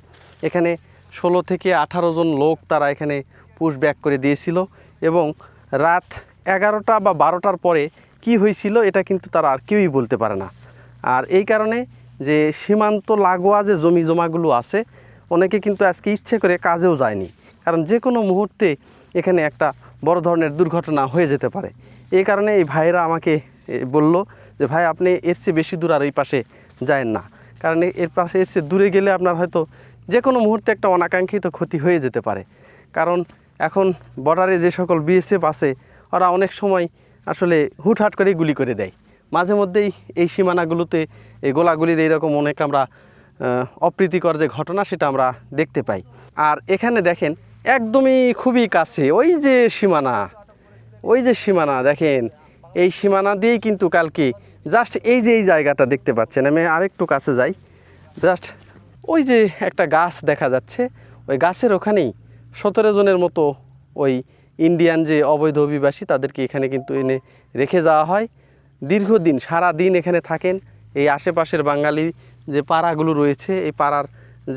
এখানে 16 থেকে 18 জন লোক তারা এখানে পুশ ব্যাক করে দিয়েছিল, এবং রাত 11টা বা 12টার পরে কি হয়েছিল এটা কিন্তু তারা আর কেউই বলতে পারে না। আর এই কারণে যে সীমান্ত লাগোয়া যে জমি জমাগুলো আছে, অনেকে কিন্তু আজকে ইচ্ছে করে কাজেও যায়নি, কারণ যে কোনো মুহূর্তে এখানে একটা বড় ধরনের দুর্ঘটনা হয়ে যেতে পারে। এই কারণে এই ভাইরা আমাকে বলল যে ভাই আপনি এর চেয়ে বেশি দূর আর এই পাশে যায়েন না, কারণ এর পাশে এর চেয়ে দূরে গেলে আপনার হয়তো যে কোনো মুহূর্তে একটা অনাকাঙ্ক্ষিত ক্ষতি হয়ে যেতে পারে। কারণ এখন বর্ডারে যে সকল বিএসএফ আছে ওরা অনেক সময় আসলে হুটহাট করে গুলি করে দেয়, মাঝে মধ্যেই এই সীমানাগুলোতে এই গোলাগুলির এইরকম অনেক আমরা অপ্রীতিকর যে ঘটনা সেটা আমরা দেখতে পাই। আর এখানে দেখেন একদমই খুবই কাছে ওই যে সীমানা দেখেন, এই সীমানা দিয়েই কিন্তু কালকে জাস্ট এই যে এই জায়গাটা দেখতে পাচ্ছেন, আমি আরেকটু কাছে যাই, জাস্ট ওই যে একটা গাছ দেখা যাচ্ছে, ওই গাছের ওখানেই 17 জনের মতো ওই ইন্ডিয়ান যে অবৈধ অভিবাসী তাদেরকে এখানে কিন্তু এনে রেখে যাওয়া হয়। দীর্ঘদিন সারা দিন এখানে থাকেন। এই আশেপাশের বাঙালি যে পাড়াগুলো রয়েছে, এই পাড়ার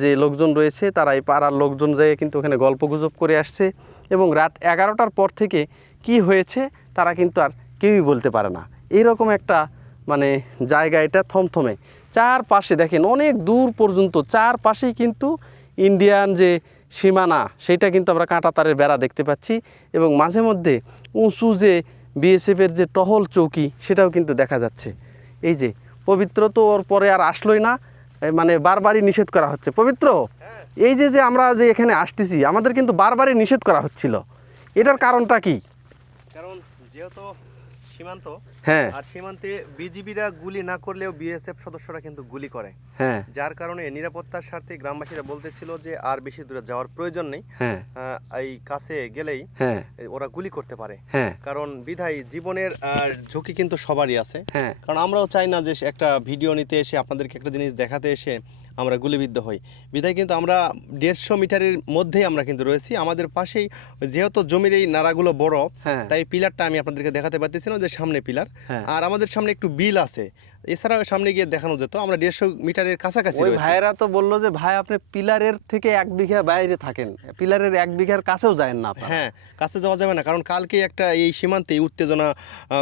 যে লোকজন রয়েছে তারা এই পাড়ার লোকজন যেয়ে কিন্তু ওখানে গল্পগুজব করে আসছে, এবং রাত 11টার পর থেকে কি হয়েছে তারা কিন্তু আর কেউই বলতে পারে না। এইরকম একটা মানে জায়গা, এটা থমথমে। চারপাশে দেখেন অনেক দূর পর্যন্ত চারপাশেই কিন্তু ইন্ডিয়ান যে সীমানা সেটা কিন্তু আমরা কাঁটাতারের বেড়া দেখতে পাচ্ছি, এবং মাঝে মধ্যে উঁচু যে বিএসএফের যে টহল চৌকি সেটাও কিন্তু দেখা যাচ্ছে। এই যে পবিত্র তো ওর পরে আর আসলোই না, মানে বারবারই নিষেধ করা হচ্ছে। পবিত্র, এই যে আমরা যে এখানে আসতেছি আমাদের কিন্তু বারবারই নিষেধ করা হচ্ছিল, এটার কারণটা কি? কারণ যেহেতু সীমান্ত, হ্যাঁ আর সীমান্তে বিজিবিরা গুলি না করলেও বিএসএফ সদস্যরা কিন্তু গুলি করে, হ্যাঁ যার কারণে নিরাপত্তার স্বার্থে গ্রামবাসীরা বলতেছিল যে আর বেশি দূরে যাওয়ার প্রয়োজন নেই, হ্যাঁ এই কাছে গেলেই হ্যাঁ ওরা গুলি করতে পারে। হ্যাঁ কারণ বিধায় জীবনের ঝুঁকি কিন্তু সবারই আছে। হ্যাঁ কারণ আমরাও চাই না যে একটা ভিডিও নিতে এসে আপনাদেরকে একটা জিনিস দেখাতে এসে আমরা গুলিবিদ্ধ হই। বিধায় কিন্তু আমরা 150 মিটারের মধ্যেই আমরা কিন্তু রয়েছি। আমাদের পাশেই যেহেতু জমির এই নাড়াগুলো বড়, হ্যাঁ। তাই পিলারটা আমি আপনাদেরকে দেখাতে পারতেছিলাম যে সামনে পিলার, হ্যাঁ। আর আমাদের সামনে একটু বিল আছে। এছাড়াও সামনে গিয়ে দেখানো যেত। আমরা 150 মিটারের কাছাকাছি ওই রয়েছি। ভাইয়েরা তো বললো যে ভাই আপনি পিলারের থেকে 1 বিঘা বাইরে থাকেন, পিলারের 1 বিঘার কাছেও যায় না আপনারা। হ্যাঁ, কাছে যাওয়া যাবে না, কারণ কালকে একটা এই সীমান্তে উত্তেজনা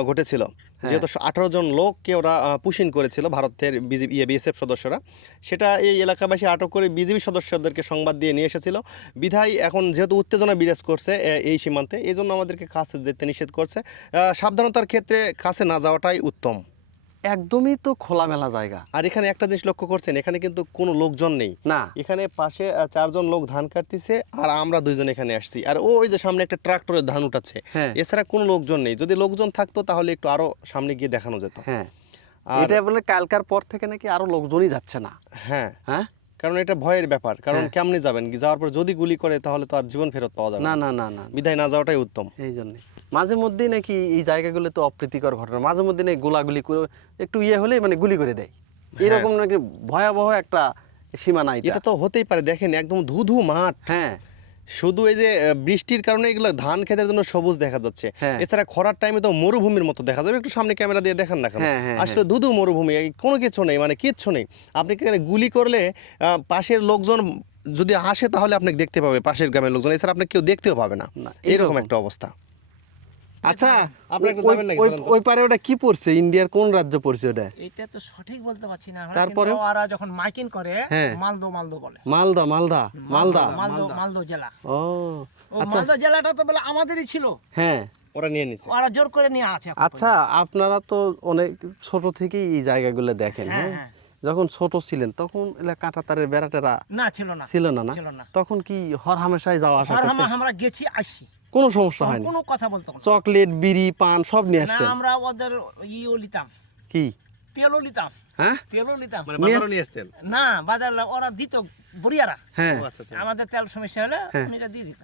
ঘটেছিল। যেহেতু 18 জন লোককে ওরা পুশিন করেছিল ভারতের বিএসএফ সদস্যরা, সেটা এই এলাকাবাসী আটক করে বিজিবি সদস্যদেরকে সংবাদ দিয়ে নিয়ে এসেছিল। বিধায় এখন যেহেতু উত্তেজনা বিরাজ করছে এই সীমান্তে, এই জন্য আমাদেরকে কাছে যেতে নিষেধ করছে। সাবধানতার ক্ষেত্রে কাছে না যাওয়াটাই উত্তম। একদমই তো খোলামেলা জায়গা। আর এখানে একটা জিনিস লক্ষ্য করছেন, এখানে কিন্তু কোনো লোকজন নেই। না, এখানে পাশে 4 জন লোক ধান কাটতেছে, আর আমরা 2 জন এখানে আসছি। আর ওই যে সামনে একটা ট্রাক্টরের ধান উঠাচ্ছে, হ্যাঁ। এছাড়া কোনো লোকজন নেই। যদি লোকজন থাকতো তাহলে একটু আরো সামনে গিয়ে দেখানো যেত। হ্যাঁ, আর- এটা বলে কালকার পর থেকে নাকি আরো লোকজনই যাচ্ছে না। হ্যাঁ, হ্যাঁ, কারণ এটা ভয়ের ব্যাপার। কারণ হ্যাঁ। কেমনে যাবেন, যাওয়ার পর যদি গুলি করে তাহলে তো আর জীবন ফেরত পাওয়া যাবে না না। না না না, বিধায় না যাওয়াটাই উত্তম। এই জন্য মাঝে মধ্যেই নাকি এই জায়গাগুলো তো অপ্রীতিকর ঘটনা, মাঝে মধ্যে নাকি গোলাগুলি করে একটু হলে মানে গুলি করে দেয়, এরকম নাকি ভয়াবহ একটা সীমানা এটা তো হতেই পারে। দেখেন একদম ধুধু মাঠ, হ্যাঁ, শুধু এই যে বৃষ্টির কারণে এগুলো ধান খেতের জন্য সবুজ দেখা যাচ্ছে। হ্যাঁ। এছাড়া খরার টাইমে তো মরুভূমির মতো দেখা যাবে। একটু সামনে ক্যামেরা দিয়ে দেখান না কেন, হ্যাঁ, হ্যাঁ, আসলে ধুধু মরুভূমি, কোনো কিছু নেই, মানে কিচ্ছু নেই। আপনি এখানে গুলি করলে পাশের লোকজন যদি আসে তাহলে আপনাকে দেখতে পাবে, পাশের গ্রামের লোকজন, এছাড়া আপনাকে কেউ দেখতেও পাবে না। না, এরকম এরকম একটা অবস্থা। আচ্ছা আপনারা একটু ওই- যাবেন নাকি? ওই- চলেন তো। ওই পারে ওটা কি পড়ছে, ইন্ডিয়ার কোন রাজ্য পড়ছে ওটা? এটা তো সঠিক বলতে পারছি না আমরা, তারপরেও? কিন্তু ওরা যখন মাইকিং করে হ্যাঁ। মালদো মালদো বলে। মালদা মালদা মালদা মালদো মালদো জেলা। ও ও মালদো জেলাটা তো বলে আমাদেরই ছিল, হ্যাঁ। ওরা নিয়ে নিচ্ছে। ওরা জোর করে নিয়ে আছে এখন আচ্ছা আপনারা তো অনেক ছোট থেকেই এই জায়গাগুলো দেখেন, পর্যন্ত। হ্যাঁ হ্যাঁ, হ্যাঁ, যখন ছোট ছিলেন তখন এলা কাঁটাতারের বেড়াটেরা না ছিল না, ছিল না না? ছিল না। তখন কি হর হামেশাই যাওয়া আসা আর করতেন? আমরা গেছি আসছি, কোনো সমস্যা হয়নি? কোনো কথা বলতো না। চকলেট বিড়ি পান সব নিয়ে না আসছেন? আমরা ওদের ইও লিতাম, কি তেলও লিতাম, হ্যাঁ তেলও লিতাম। মানে বাজারও নিয়ে আসতেন? না বাজার ওরা দিত বুড়িয়ারা, হ্যাঁ। ও আচ্ছা আচ্ছা। আমাদের তেল সমস্যা হলে হ্যাঁ। উনিরা দিয়ে দিত।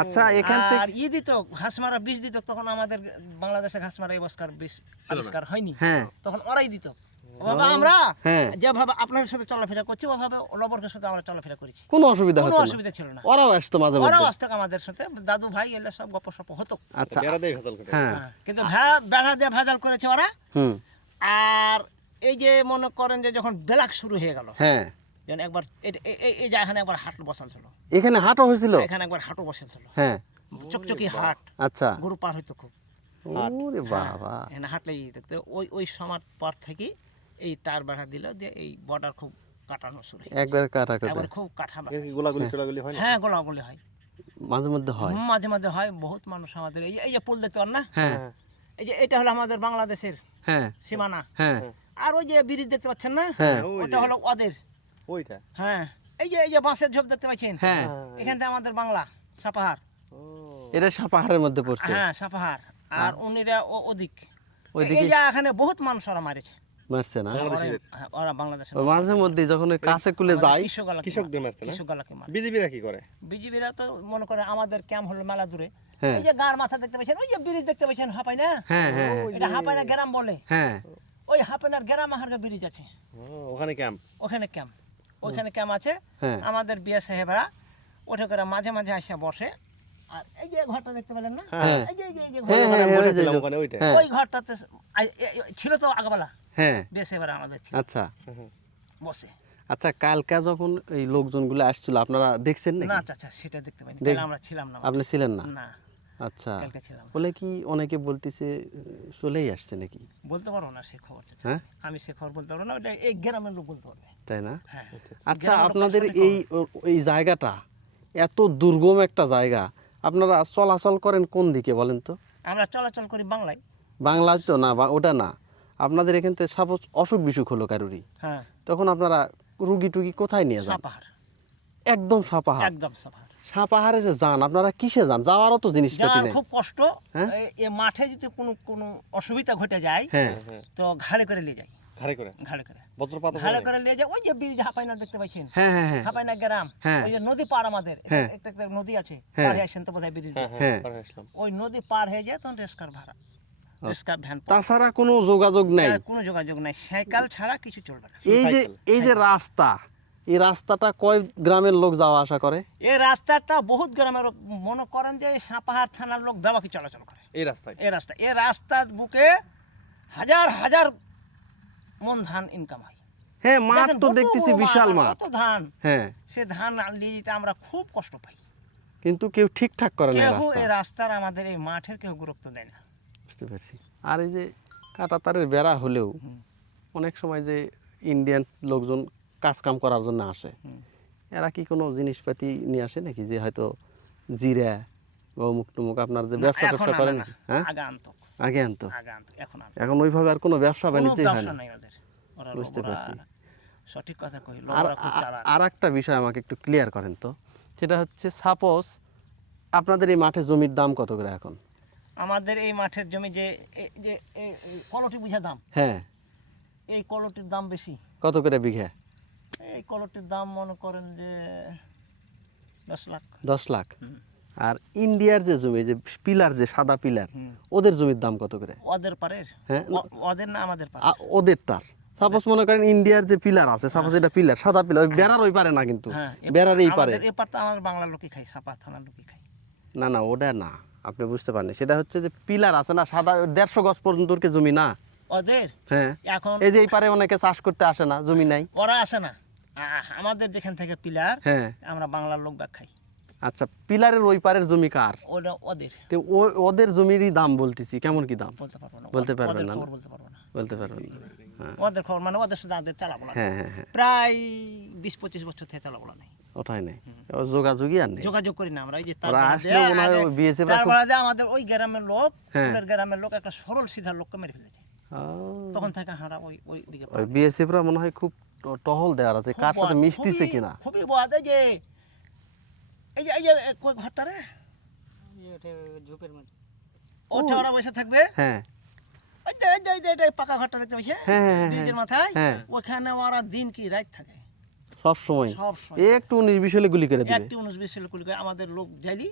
আচ্ছা এখান থেকে আর দিত ঘাস মারা বিষ দিত, তখন আমাদের বাংলাদেশে ঘাস মারা বিষ আবিষ্কার হয়নি, হ্যাঁ তখন ওরাই দিত। ওভাবে আমরা হ্যাঁ। যেভাবে আপনাদের সাথে চলাফেরা করছি ওভাবে লবর্গের সাথে আমরা চলাফেরা করেছি, কোনো অসুবিধা কোনো হতো না? অসুবিধা ছিল না। ওরাও আসতো মাঝে ওরাও মধ্যে? আসতো আমাদের সাথে, দাদু ভাই এলে সব গপ্প সপ হতো। আচ্ছা বেড়া দিয়ে ভেজাল করে। হ্যাঁ হ্যাঁ, কিন্তু বেড়া দিয়ে ভেজাল করেছে ওরা। হুম আর এই যে মনে করেন যে যখন বেলাক শুরু হয়ে গেল, হ্যাঁ, যেন একবার এই জায়গায় একবার হাট বসাল ছিল, এখানে হাটও হয়েছিল? এখানে একবার হাটও বসাল ছিল, হ্যাঁ, চকচকি হাট, আচ্ছা। গরু পার হইতো খুব। ওরে বাবা, এখানে হাঁটলে দেখতে ওই সময় পর থেকে এই টার বেড়া দিল দিয়ে এই বর্ডার খুব কাটানো শুরু হয়ে গেছে। একবার কাটা কাটা একবার খুব কাটা এর কি গোলাগুলি টোলাগুলি হয় না? হ্যাঁ গোলাগুলি হয়, মাঝে মধ্যে হয়? মাঝে মাঝে হয়। বহুত মানুষ আমাদের এই যে পুল দেখতে পান না, হ্যাঁ এই যে এটা হলো আমাদের বাংলাদেশের হ্যাঁ সীমানা, হ্যাঁ আর ওই যে ব্রিজ দেখতে পাচ্ছেন না, হ্যাঁ ওটা হলো ওদের। ওইটা। হ্যাঁ এই যে বাঁশের ঝোপ দেখতে পাচ্ছেন, হ্যাঁ, এখান থেকে আমাদের বাংলা সাপাহার। এটা পাহাড়ের মধ্যে পড়ছে? হ্যাঁ সাপাহার। আর উনিরা ওদিক, ওইদিকে এই যে এখানে বহুত মানুষ ওরা মারেছে, মারছে না? ওরা বাংলাদেশের ওই মাঝে মধ্যে যখন ওই কাছে কুলে যায় কৃষকদের মারছে না? কৃষকগুলাকে মারে। বিজেপিরা কি করে? বিজিবিরা তো মনে করে আমাদের ক্যাম্প হলো মেলা দূরে, হ্যাঁ এই যে গাঁর মাথা দেখতে পাচ্ছেন, ওই যে ব্রিজ দেখতে পাচ্ছেন হাঁপাই না, হ্যাঁ হ্যাঁ এটা হাঁপাইনা গ্রাম বলে, হ্যাঁ ওই হাঁপাইনার গ্রাম আহার ব্রিজ আছে, ওখানে ক্যাম্প। ওখানে ক্যাম্প, ওখানে ক্যাম্প আছে। হ্যাঁ। আমাদের বিয়ে সাহেবরা ওঠে করে মাঝে মাঝে আসে বসে। আর এই যে ঘরটা দেখতে পেলেন না, হ্যাঁ। এই যে হ্যাঁ, ঘর, হ্যাঁ, ওখানে ওই যে- বসেছিলাম ওখানে, ওইটা। হ্যাঁ। ওই ঘরটাতে ছিল তো আগবেলা হ্যাঁ বিয়ে সাহেবরা আমাদের ছিল আচ্ছা বসে। আচ্ছা কালকা যখন এই লোকজনগুলো আসছিল আপনারা দেখছেন না নাকি? আচ্ছা সেটা দেখতে পাইনি, দেখ- কারণ আমরা ছিলাম না, আপনি ছিলেন না? না আচ্ছা কালকে ছিলাম না। বলে কি অনেকে বলতেছে চলেই আসছে নাকি? বলতে পারবো না সে খবরটা, হ্যাঁ আমি সে খবর বলতে পারবো না, ওটা এই গ্রামের লোক বলতে পারবে। তাই না? হ্যাঁ আচ্ছা গ্রামের লোক আপনাদের সঠিক এই জায়গাটা এত দুর্গম একটা জায়গা, আপনারা চলাচল করেন কোন দিকে বলেন তো? আমরা চলাচল করি বাংলায়। বাংলায় তো না, ওটা না, আপনাদের এখান থেকে সাপোজ অসুখ বিসুখ হলো কারুরই, হ্যাঁ তখন আপনারা রুগী টুগি কোথায় নিয়ে যান? সাপাহার, একদম সাপাহার? একদম সাপাহার। সাপাহারে যে যান আপনারা কিসে যান? যাওয়ারও তো জিনিসপাতি যাওয়ার নেই। খুব কষ্ট। হ্যাঁ? এ মাঠে যদি কোনো অসুবিধা ঘটে যায় হ্যাঁ তো ঘাড়ে করে নিয়ে যায়, ঘাড়ে করে ঘাড়ে করে বজ্রপাত হয়? ঘাড়ে করে নিয়ে যায়। ওই যে ব্রিজ হাঁপাইনা দেখতে পাচ্ছেন, হ্যাঁ হ্যাঁ হ্যাঁ হাঁপাইনা গ্রাম, হ্যাঁ। ওই যে নদী পার আমাদের, হ্যাঁ। একটা নদী আছে, হ্যাঁ। পার হয়ে আসেন তো বোধহয় ব্রিজ, হ্যাঁ। পার হয়ে আসলাম। ওই নদী পার হয়ে যায় তখন রেস্কার ভাড়া, রেস্কার ভ্যান পাওয়া তাছাড়া কোনো যোগাযোগ নেই? যায়। কোনো যোগাযোগ নাই, সাইকেল ছাড়া কিছু চলবে না। এই যে রাস্তা, এই রাস্তাটা কয় গ্রামের লোক যাওয়া আসা করে? এই রাস্তাটা বহুত গ্রামের লোক, মনে করেন যে সাপাহার থানার লোক ব্যাপকই চলাচল করে এই রাস্তায়? এই রাস্তার বুকে হাজার হাজার মন ধান ইনকাম হয়। হ্যাঁ, মাঠ দেখেন, তো কত দেখতেছি বড় বিশাল মাঠ। কত ধান, হ্যাঁ, সে ধান নিয়ে যেতে আমরা খুব কষ্ট পাই। কিন্তু কেউ ঠিকঠাক করে না এই কেউ রাস্তা। এই রাস্তার আমাদের এই মাঠের কেউ গুরুত্ব দেয় না। বুঝতে পারছি। আর এই যে কাঁটাতারের বেড়া হলেও অনেক সময় যে ইন্ডিয়ান লোকজন কাজ কাম করার জন্য আসে, এরা কি কোনো জিনিসপাতি নিয়ে আসে নাকি, যে হয়তো জিরা বা অমুক টুমুক আপনার যে ব্যবসা এখন ট্যাবসা আনে করেন? না, হ্যাঁ, আগে আনতো, আগে আনতো, এখন আনতো। এখন ওইভাবে আর কোনো ব্যবসা কোনো বাণিজ্যই হয় ব্যবসা না। নাই ওদের। ওরা বুঝতে লোকরা পারছি। সঠিক কথা কই, আর লোকরা খুব চালাক। আর একটা বিষয় আমাকে একটু ক্লিয়ার করেন তো, সেটা হচ্ছে সাপোজ আপনাদের এই মাঠে জমির দাম কত করে এখন? আমাদের এই মাঠের জমি যে এই কলটি বুঝা দাম, হ্যাঁ, এই কলটির দাম বেশি। কত করে বিঘা? এই কলটির দাম মনে করেন যে 10 লাখ। 10 লাখ। আর ইন্ডিয়ার যে জমি, যে পিলার, যে সাদা পিলার, ওদের জমির দাম কত করে? ওদের পারের, হ্যাঁ, ওদের না আমাদের পারে। ওদের তার সাপোজ মনে করেন ইন্ডিয়ার যে পিলার আছে, সাপোজ এটা পিলার, সাদা পিলার, ওই বেড়ার ওই পারে না, কিন্তু হ্যাঁ, বেড়ার এই পারে। আমাদের এই পারটা আমাদের বাংলার লোকই খাই, সাপা থানার লোকই খাই। না না, ওটা না, আপনি বুঝতে পারেন। সেটা হচ্ছে যে পিলার আছে না সাদা, 150 গজ পর্যন্ত জমি না? ওদের হ্যাঁ, এখন এই যে এই পারে অনেকে চাষ করতে আসে না, জমি নাই। ওরা আসে না, আমাদের যেখান থেকে পিলার, হ্যাঁ, আমরা বাংলার লোক ব্যাগ খাই। আচ্ছা, পিলারের ওই পারের জমি কার? ওটা ওদের, তো ওদের জমিরই দাম বলতেছি, কেমন কি দাম বলতে পারবো না, বলতে পারবেন ওদের না? খবর বলতে পারবো না। বলতে পারবেন না? হ্যাঁ, ওদের খবর মানে ওদের সাথে আমাদের চালাবলা হ্যাঁ, হ্যাঁ, হ্যাঁ, প্রায় 20-25 বছর থেকে চালাবলা নেই, ওটাই নেই, ও যোগাযোগই আর নেই। যোগাযোগ করি না আমরা। এই যে ওরা আসলেও মনে হয় ওই BSF রা খুব- আমাদের ওই গ্রামের লোক, হ্যাঁ। ওদের গ্রামের লোক একটা সরল সিধা লোককে মেরে ফেলেছে, ও, তখন থেকে হারা ওই দিকে ওই বিএসএফরা মনে হয় খুব টহল দেওয়ার আছে, কার সাথে মিশতেছে কিনা। খুবই বদ। এই যে কই ঘরটা রে, ঝোপের মধ্যে ওটা ওরা বসে থাকবে। হ্যাঁ, এই যে পাকা ঘরটা দেখতে পাচ্ছি হ্যাঁ, হ্যাঁ, হ্যাঁ, ব্রিজের মাথায়, হ্যাঁ। ওখানে ওরা দিন কি রাত থাকে, সব সময় সব সময়। একটু 19-20 হলে গুলি করে দিবে। একটি 19-20 ছেলে কুলি করে আমাদের লোক যাইলি,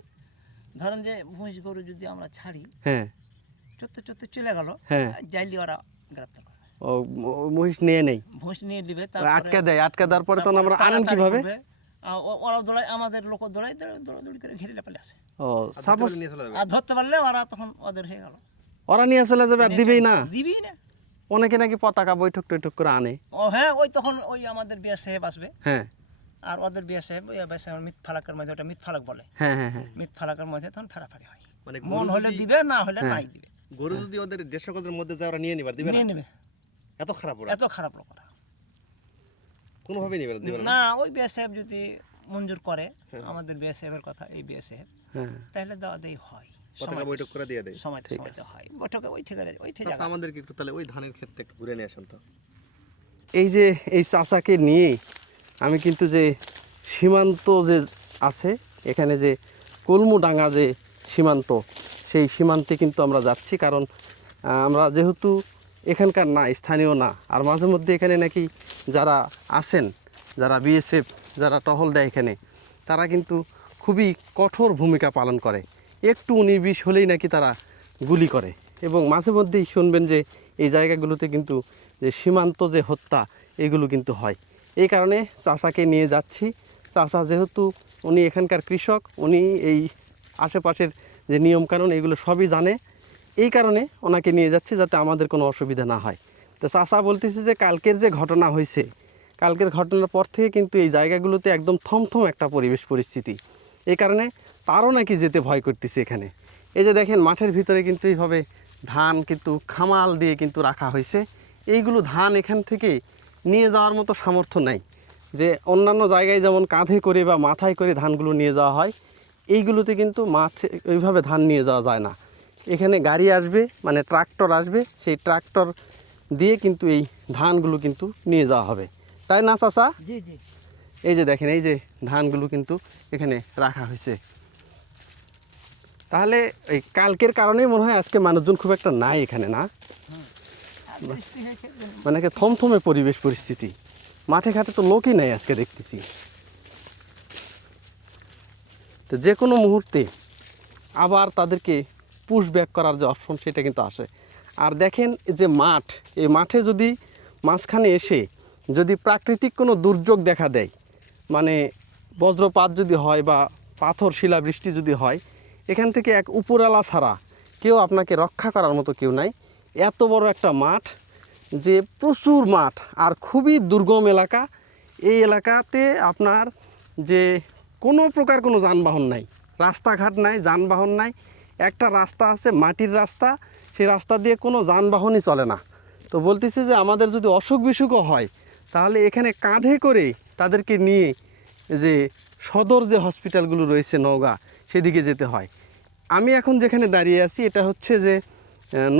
ধরেন যে মহিষ গরু যদি আমরা ছাড়ি, হ্যাঁ, চত্বর চলে গেল, হ্যাঁ। যাইলি ওরা গ্রেপ্তার করে, ও মহিষ নিয়ে নেই, মহিষ নিয়ে নিবে, আটকে দেয়। আটকে দেওয়ার পরে তখন আমরা আনেন কিভাবে? ওরা দৌড়ায়, আমাদের লোক দৌড়াদৌড়ি করে ঘিরে পালে আসে, ও সাপোজ নিয়ে চলে যাবে। আর ধরতে পারলে ওরা তখন ওদের হয়ে গেল, ওরা নিয়ে চলে যাবে আর দিবেই না। দিবি না। অনেকে নাকি পতাকা বৈঠক টৈঠক করে আনে। ও হ্যাঁ, ওই তখন ওই আমাদের বিয়া সাহেব আসবে, হ্যাঁ, আর ওদের বিয়া সাহেব মিথ ফালাকের মধ্যে, ওটা মিথ ফালাক বলে, হ্যাঁ, হ্যাঁ, হ্যাঁ, মিথ ফালাকের মধ্যে তখন ফাড়াফাড়ি হয়, মানে মন হলে দিবে, না হলে নাই দিবে, গরু যদি ওদের 150 গজের মধ্যে যায়, ওরা নিয়ে নিবার দিবে না? নিয়ে নেবে। এত খারাপ ওরা, এত খারাপ লোক ওরা। কোনোভাবেই নিবে না, দিবে না। না, ওই বিয়া সাহেব যদি মঞ্জুর করে আমাদের বিয়া সাহেবের কথা, এই বিয়া সাহেব, হ্যাঁ। তাহলে দেওয়া দেই হয়, পতাকা বৈঠক করে দিয়ে দেয়। সময়তে হয়, বৈঠকে ওই ঠিকানা ওই ঠিক আচ্ছা, আমাদেরকে একটু তাহলে ওই ধানের ক্ষেত্রে একটু ঘুরে নিয়ে আসেন তো। এই যে এই চাচাকে নিয়ে আমি কিন্তু যে সীমান্ত যে আছে এখানে, যে কলমুডাঙ্গা যে সীমান্ত, সেই সীমান্তে কিন্তু আমরা যাচ্ছি। কারণ আমরা যেহেতু এখানকার না, স্থানীয় না, আর মাঝে মধ্যে এখানে নাকি যারা আছেন, যারা বিএসএফ, যারা টহল দেয় এখানে, তারা কিন্তু খুবই কঠোর ভূমিকা পালন করে। একটু 19-20 হলেই নাকি তারা গুলি করে, এবং মাঝে মধ্যেই শুনবেন যে এই জায়গাগুলোতে কিন্তু যে সীমান্ত যে হত্যা, এগুলো কিন্তু হয়। এই কারণে চাচাকে নিয়ে যাচ্ছি। চাচা যেহেতু উনি এখানকার কৃষক, উনি এই আশেপাশের যে নিয়মকানুন এগুলো সবই জানে, এই কারণে ওনাকে নিয়ে যাচ্ছি যাতে আমাদের কোনো অসুবিধা না হয়। তো চাচা বলতেছে যে কালকের যে ঘটনা হয়েছে, কালকের ঘটনার পর থেকে কিন্তু এই জায়গাগুলোতে একদম থমথম একটা পরিবেশ পরিস্থিতি। এই কারণে তারও নাকি যেতে ভয় করতেছে এখানে। এই যে দেখেন মাঠের ভিতরে কিন্তু এইভাবে ধান কিন্তু খামাল দিয়ে কিন্তু রাখা হয়েছে। এইগুলো ধান এখান থেকে নিয়ে যাওয়ার মতো সামর্থ্য নাই, যে অন্যান্য জায়গায় যেমন কাঁধে করে বা মাথায় করে ধানগুলো নিয়ে যাওয়া হয়, এইগুলোতে কিন্তু মাঠে ওইভাবে ধান নিয়ে যাওয়া যায় না। এখানে গাড়ি আসবে, মানে ট্রাক্টর আসবে, সেই ট্রাক্টর দিয়ে কিন্তু এই ধানগুলো কিন্তু নিয়ে যাওয়া হবে, তাই না চাচা? জি জি। এই যে দেখেন, এই যে ধানগুলো কিন্তু এখানে রাখা হয়েছে। তাহলে এই কালকের কারণেই মনে হয় আজকে মানুষজন খুব একটা নাই এখানে, না? মানে কি থমথমে পরিবেশ পরিস্থিতি, মাঠে ঘাটে তো লোকই নাই আজকে দেখতেছি। তো যে কোনো মুহূর্তে আবার তাদেরকে পুশ ব্যাক করার যে অপশন, সেটা কিন্তু আসে। আর দেখেন যে মাঠ, এই মাঠে যদি মাঝখানে এসে যদি প্রাকৃতিক কোনো দুর্যোগ দেখা দেয়, মানে বজ্রপাত যদি হয় বা পাথর শিলাবৃষ্টি যদি হয়, এখান থেকে এক উপরওয়ালা ছাড়া কেউ আপনাকে রক্ষা করার মতো কেউ নাই। এত বড় একটা মাঠ, যে প্রচুর মাঠ আর খুবই দুর্গম এলাকা। এই এলাকাতে আপনার যে কোনো প্রকার কোনো যানবাহন নাই, রাস্তাঘাট নাই, যানবাহন নাই। একটা রাস্তা আছে, মাটির রাস্তা, সেই রাস্তা দিয়ে কোনো যানবাহনই চলে না। তো বলতেছি যে আমাদের যদি অসুখ বিসুখও হয়, তাহলে এখানে কাঁধে করে তাদেরকে নিয়ে যে সদর যে হসপিটালগুলো রয়েছে নওগাঁ, সেদিকে যেতে হয়। আমি এখন যেখানে দাঁড়িয়ে আছি, এটা হচ্ছে যে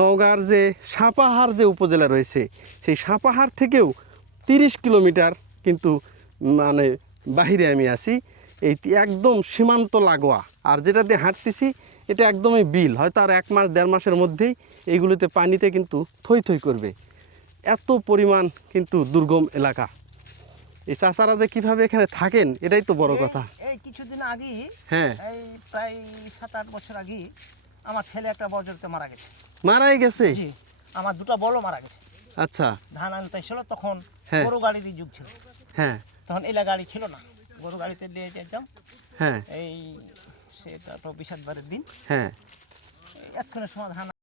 নওগাঁর যে সাপাহার যে উপজেলা রয়েছে, সেই সাপাহার থেকেও 30 কিলোমিটার কিন্তু মানে বাহিরে আমি আছি। এই একদম সীমান্ত লাগোয়া। আর যেটা দিয়ে হাঁটতেছি এটা একদমই বিল, হয়তো আর 1 মাস 1.5 মাসের মধ্যেই এইগুলোতে পানিতে কিন্তু থই থই করবে। এত পরিমাণ কিন্তু দুর্গম এলাকা। এই চাচারা যে কীভাবে এখানে থাকেন, এটাই তো বড় কথা। এই কিছুদিন আগে, হ্যাঁ, এই প্রায় 7-8 বছর আগে আমার ছেলে একটা বজ্রতে মারা গেছে। মারাই গেছে? জি, আমার 2টা বলও মারা গেছে। আচ্ছা, ধান আনতে ছিল তখন, হ্যাঁ। গরু গাড়িরই যুগ ছিল, হ্যাঁ তখন এলা গাড়ি ছিল না, গরু গাড়িতে নিয়ে যেতাম। হ্যাঁ এই সেটা তো 20 বারের দিন, হ্যাঁ। এক্ষণের সময় ধান